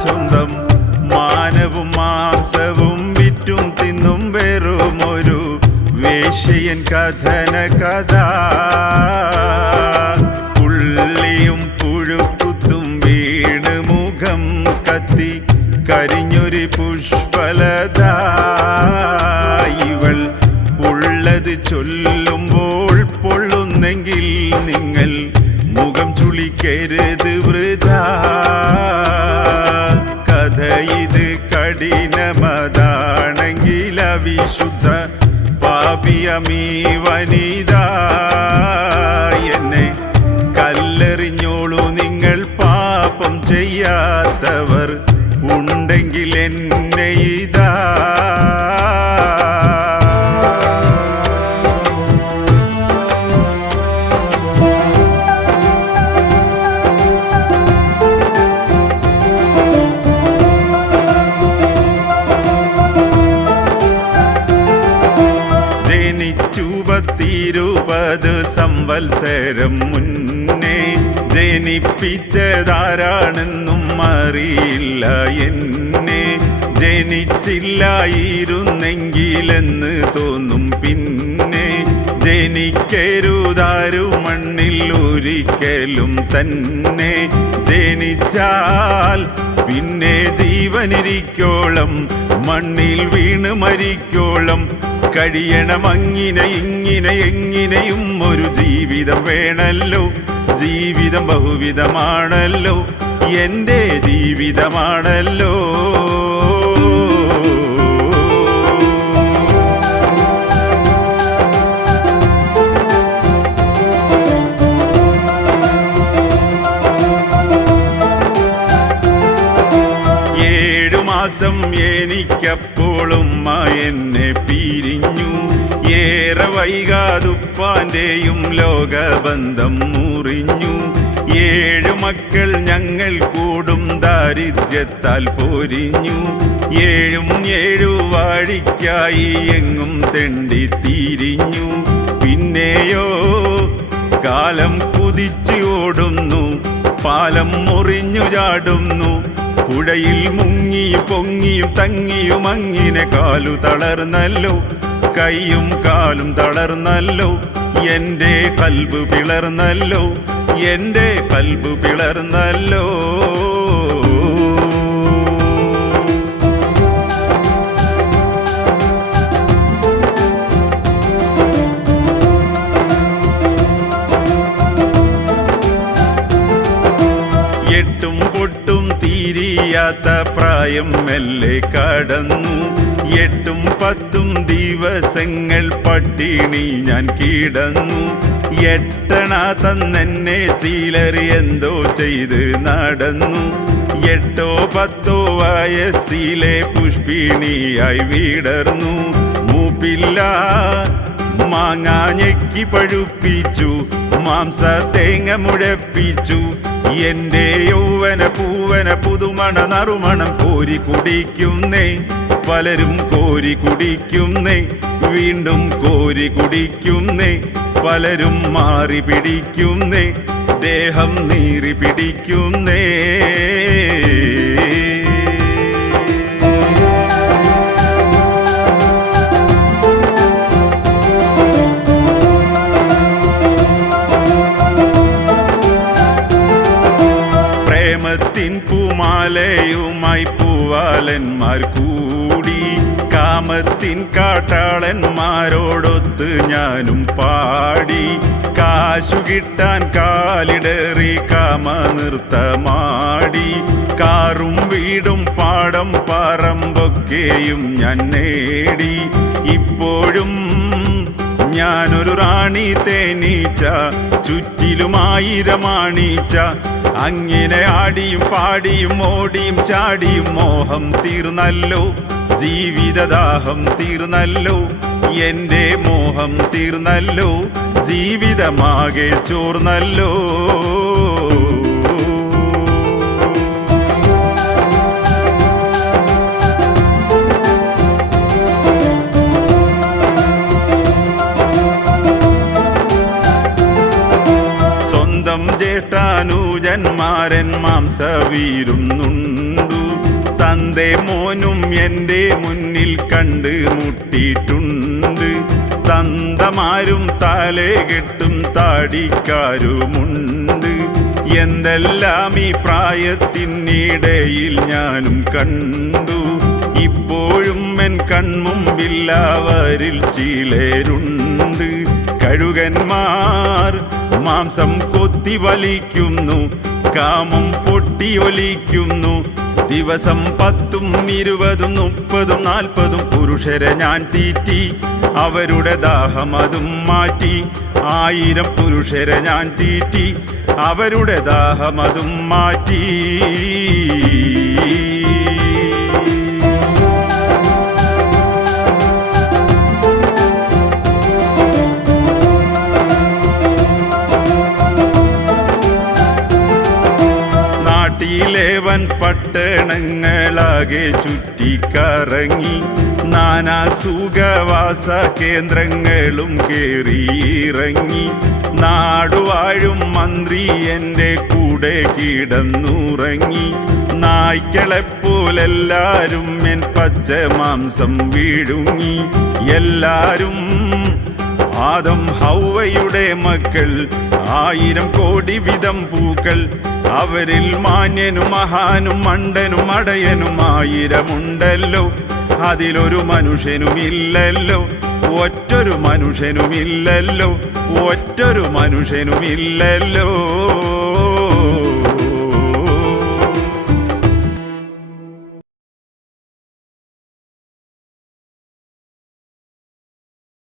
സ്വന്തം മാനവും മാംസവും വിറ്റും തിന്നും വെറും ഒരു വേഷയൻ കഥന കഥാ. മുഖം ചുളിക്കരുത് വൃത. കഥ ഇത് കഠിനമതാണെങ്കിൽ അവിശുദ്ധ പാപിയമീ വനിത. എന്നെ പത്തിരുപത് സംവത്സരം മുന്നേ ജനിപ്പിച്ചതാരാണെന്നും അറിയില്ല എന്നെ. ജനിച്ചില്ലായിരുന്നെങ്കിലെന്ന് തോന്നും പിന്നെ. ജനിക്കരുതാരു മണ്ണിൽ ഒരിക്കലും തന്നെ. ജനിച്ചാൽ പിന്നെ ജീവനിരിക്കോളം മണ്ണിൽ വീണ് മരിക്കോളം കഴിയണം അങ്ങിനെ ഇങ്ങിനെ എങ്ങിനെയും ഒരു ജീവിതം വേണല്ലോ. ജീവിതം ബഹുവിധമാണല്ലോ. എന്റെ ജീവിതമാണല്ലോ. എനിക്കപ്പോഴും എന്നെ പിരിഞ്ഞു. ഏറെ വൈകാതുപ്പാന്റെയും ലോകബന്ധം മുറിഞ്ഞു. ഏഴു മക്കൾ ഞങ്ങൾ കൂടും ദാരിദ്ര്യത്താൽ പൊരിഞ്ഞു. ഏഴും ഏഴു വാഴിക്കായി എങ്ങും തെണ്ടി തിരിഞ്ഞു പിന്നെയോ കാലം കുതിച്ചു ഓടുന്നു പാലം മുറിഞ്ഞു ചാടുന്നു പുഴയിൽ മുങ്ങിയും പൊങ്ങിയും തങ്ങിയും അങ്ങിനെ കാലു തളർന്നല്ലോ. കൈയും കാലും തളർന്നല്ലോ. എന്റെ കൽബ് പിളർന്നല്ലോ. എന്റെ കൽബ് പിളർന്നല്ലോ. എട്ടും പൊട്ടും തീരിയാത്ത പ്രായം മെല്ലെ കടന്നു. എട്ടും പത്തും ദിവസങ്ങൾ പട്ടിണി ഞാൻ കിടന്നു. എട്ടണ തന്നെന്നെ ചീലർ എന്തോ ചെയ്ത് നടന്നു. എട്ടോ പത്തോ വയസ്സിലെ പുഷ്പിണിയായി വിടർന്നു. മൂപ്പില്ല മാങ്ങാ ഞെക്കി പഴുപ്പിച്ചു മാംസ തേങ്ങ മുഴപ്പിച്ചു. എന്റെ യൗവന പൂവന പുതുമണ നറുമണം കോരി കുടിക്കുന്നേ പലരും കോരി കുടിക്കുന്നേ വീണ്ടും കോരി കുടിക്കുന്നേ പലരും മാറി പിടിക്കുന്നേ ദേഹം നീറി പിടിക്കുന്നേ. പൂവാലന്മാർ കൂടി കാമത്തിൻ കാട്ടാളന്മാരോടൊത്ത് ഞാനും പാടി. കാശു കിട്ടാൻ കാലിടറി കാമ നൃത്തമാടി കാറും വീടും പാടം പറമ്പൊക്കെയും ഞാൻ നേടി. ഇപ്പോഴും ഞാനൊരു റാണി തേനീച്ച ചുറ്റിലുമായിരമാണീച്ച അങ്ങനെ ആടിയും പാടിയും ഓടിയും ചാടിയും മോഹം തീർന്നല്ലോ. ജീവിതദാഹം തീർന്നല്ലോ. എന്റെ മോഹം തീർന്നല്ലോ. ജീവിതമാകെ ചോർന്നല്ലോ. ജ്യേഷ്ഠാനുജന്മാരൻ മാംസവീരുന്നുണ്ടു. തന്റെ മോനും എന്റെ മുന്നിൽ കണ്ട് മുട്ടിയിട്ടുണ്ട്. തന്തമാരും തലേ കെട്ടും താടിക്കാരുമുണ്ട്. എന്തെല്ലാം ഈ പ്രായത്തിനിടയിൽ ഞാനും കണ്ടു. ഇപ്പോഴും എൻ കൺമുമ്പില്ലാവരിൽ ചിലരുണ്ട്. കഴുകന്മാർ മാംസം കൊത്തി വലിക്കുന്നു കാമം പൊട്ടിയൊലിക്കുന്നു. ദിവസം പത്തും ഇരുപതും മുപ്പതും നാൽപ്പതും പുരുഷരെ ഞാൻ തീറ്റി അവരുടെ ദാഹം അതും മാറ്റി. ആയിരം പുരുഷരെ ഞാൻ തീറ്റി അവരുടെ ദാഹം അതും മാറ്റി. നാട്ടിലേവൻ പട്ടണങ്ങളാകെ ചുറ്റിക്കറങ്ങി നാനാ സുഖവാസ കേന്ദ്രങ്ങളും കയറിയിറങ്ങി നാടുവാഴും മന്ത്രി എന്റെ കൂടെ കിടന്നുറങ്ങി. നായ്ക്കളെപ്പോലെല്ലാരും എൻ പച്ച മാംസം വീഴുങ്ങി. എല്ലാരും ആദം ഹൗവയുടെ മക്കൾ. ആയിരം കോടി വിധം പൂക്കൾ. അവരിൽ മാന്യനും മഹാനും മണ്ടനും അടയനും ആയിരമുണ്ടല്ലോ. അതിലൊരു മനുഷ്യനുമില്ലല്ലോ. ഒറ്റൊരു മനുഷ്യനുമില്ലല്ലോ. ഒറ്റൊരു മനുഷ്യനുമില്ലല്ലോ.